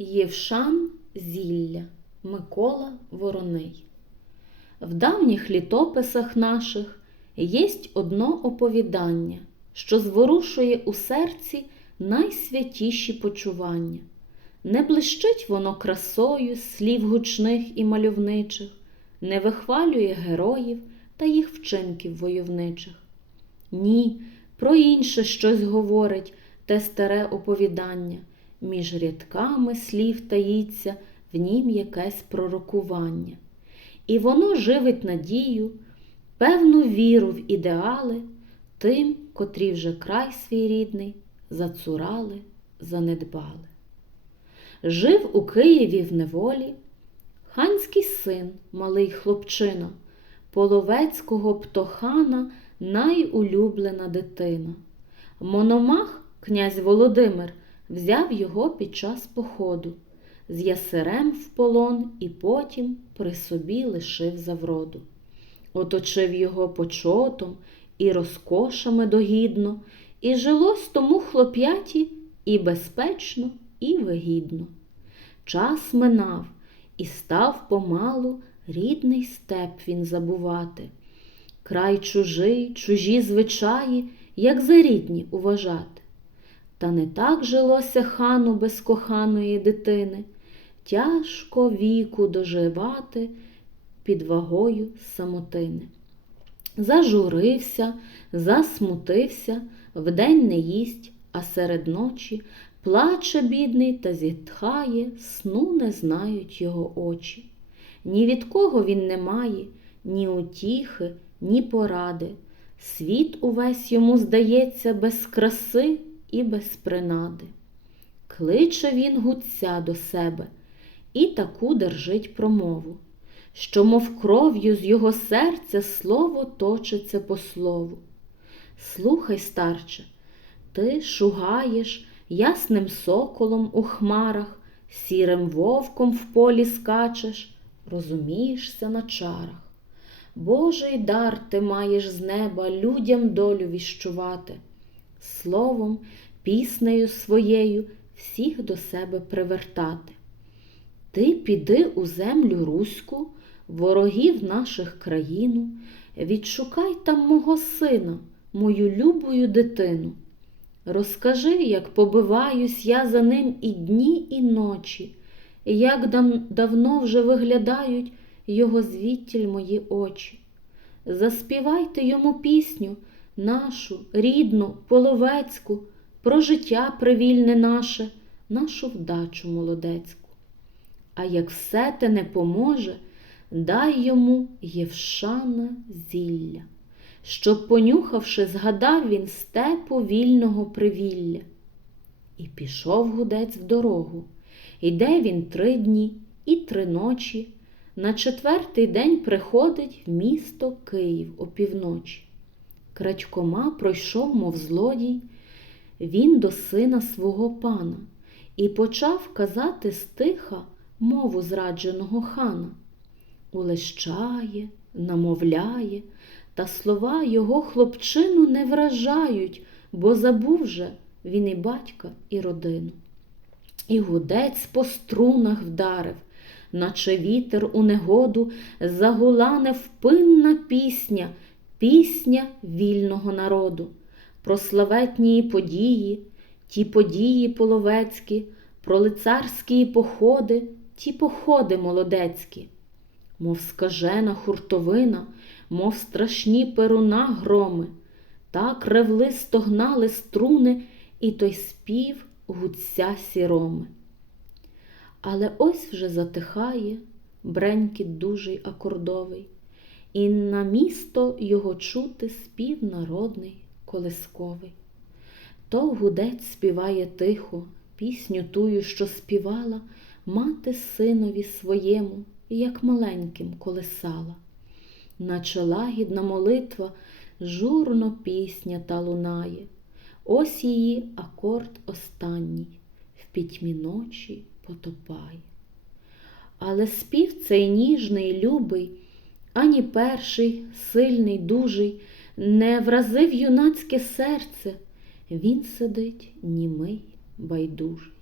Євшан Зілля Микола Вороний. В давніх літописах наших єсть одно оповідання, що зворушує у серці найсвятіші почування. Не блищить воно красою слів гучних і мальовничих, не вихвалює героїв та їх вчинків войовничих. Ні, про інше щось говорить те старе оповідання. Між рядками слів таїться в нім якесь пророкування. І воно живить надію, певну віру в ідеали тим, котрі вже край свій рідний зацурали, занедбали. Жив у Києві в неволі ханський син, малий хлопчина, половецького птохана найулюблена дитина. Мономах, князь Володимир, взяв його під час походу, з ясирем в полон і потім при собі лишив за вроду. Оточив його почотом і розкошами догідно, і жилось тому хлоп'яті і безпечно, і вигідно. Час минав і став помалу рідний степ він забувати. Край чужий, чужі звичаї, як за рідні уважати. Та не так жилося хану без коханої дитини, тяжко віку доживати під вагою самотини. Зажурився, засмутився, вдень не їсть, а серед ночі плаче бідний та зітхає, сну не знають його очі. Ні від кого він не має, ні утіхи, ні поради. Світ увесь йому здається без краси і без принади. Кличе він гуця до себе і таку держить промову, що, мов кров'ю з його серця слово точиться по слову. Слухай, старче, ти шугаєш ясним соколом у хмарах, сірим вовком в полі скачеш, розумієшся на чарах. Божий дар ти маєш з неба людям долю віщувати, словом, піснею своєю всіх до себе привертати. Ти піди у землю Руську, ворогів наших країну, відшукай там мого сина, мою любою дитину. Розкажи, як побиваюсь я за ним і дні, і ночі, як давно вже виглядають його звідтіль мої очі. Заспівайте йому пісню, нашу, рідну, половецьку, про життя привільне наше, нашу вдачу молодецьку. А як все те не поможе, дай йому Євшана зілля, щоб, понюхавши, згадав він степу вільного привілля. І пішов гудець в дорогу. Іде він три дні і три ночі. На четвертий день приходить в місто Київ опівночі. Крадькома пройшов, мов злодій, він до сина свого пана і почав казати стиха мову зрадженого хана. Улещає, намовляє, та слова його хлопчину не вражають, бо забув же він і батька, і родину. І гудець по струнах вдарив наче вітер у негоду, загула невпинна пісня, пісня вільного народу, про славетні події, ті події половецькі, про лицарські походи, ті походи молодецькі, мов скажена хуртовина, мов страшні перуна громи, так ревли стогнали струни і той спів гуця сіроми. Але ось вже затихає бренькіт дужий акордовий, і на місто його чути спів народний колисковий. То гудець співає тихо, пісню тую, що співала мати синові своєму, як маленьким колисала. Наче лагідна молитва, журно пісня та лунає, ось її акорд останній в пітьмі ночі потопає. Але спів цей ніжний, любий, ані перший, сильний, дужий, не вразив юнацьке серце, він сидить німий, байдужий.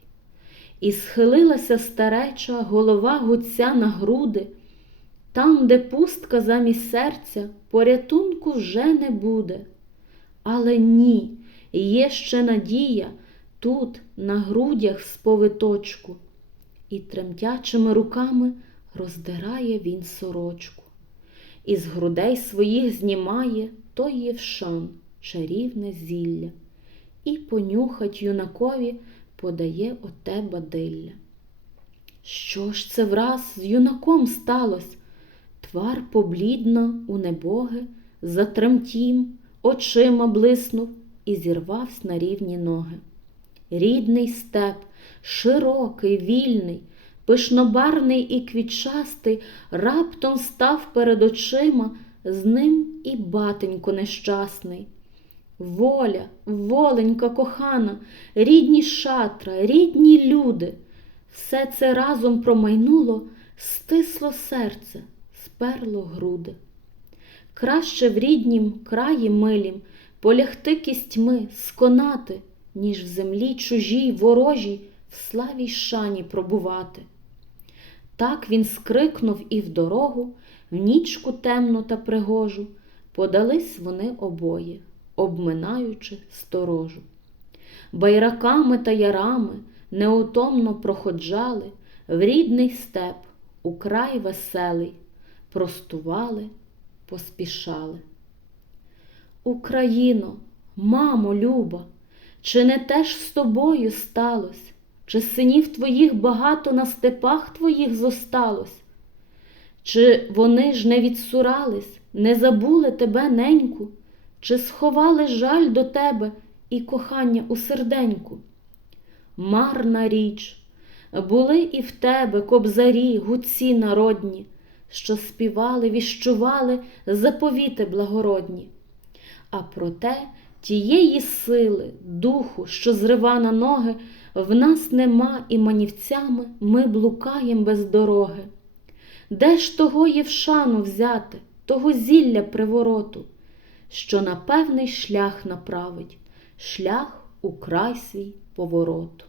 І схилилася стареча голова гуця на груди, там, де пустка замість серця, порятунку вже не буде. Але ні, є ще надія тут, на грудях в сповиточку, і тремтячими руками роздирає він сорочку. Із грудей своїх знімає той євшан, чарівне зілля, і понюхать юнакові подає оте бадилля. Що ж це враз з юнаком сталось? Твар поблідна у небоги, затремтім, очима блиснув і зірвавсь на рівні ноги. Рідний степ, широкий, вільний, пишнобарний і квітчастий, раптом став перед очима, з ним і батенько нещасний. Воля, воленька кохана, рідні шатра, рідні люди, все це разом промайнуло, стисло серце, сперло груди. Краще в ріднім краї милім полягти кістьми, сконати, ніж в землі чужій ворожій в славі шані пробувати. Так він скрикнув і в дорогу, в нічку темну та пригожу, подались вони обоє, обминаючи сторожу. Байраками та ярами неутомно проходжали в рідний степ, у край веселий, простували, поспішали. Україно, мамо люба, чи не теж з тобою сталось, чи синів твоїх багато на степах твоїх зосталось? Чи вони ж не відсурались, не забули тебе, неньку, чи сховали жаль до тебе і кохання у серденьку? Марна річ, були і в тебе кобзарі, гуці народні, що співали, віщували заповіти благородні. А проте тієї сили, духу, що зрива на ноги, в нас нема і манівцями ми блукаєм без дороги. Де ж того євшану взяти, того зілля привороту, що на певний шлях направить, шлях у край свій повороту.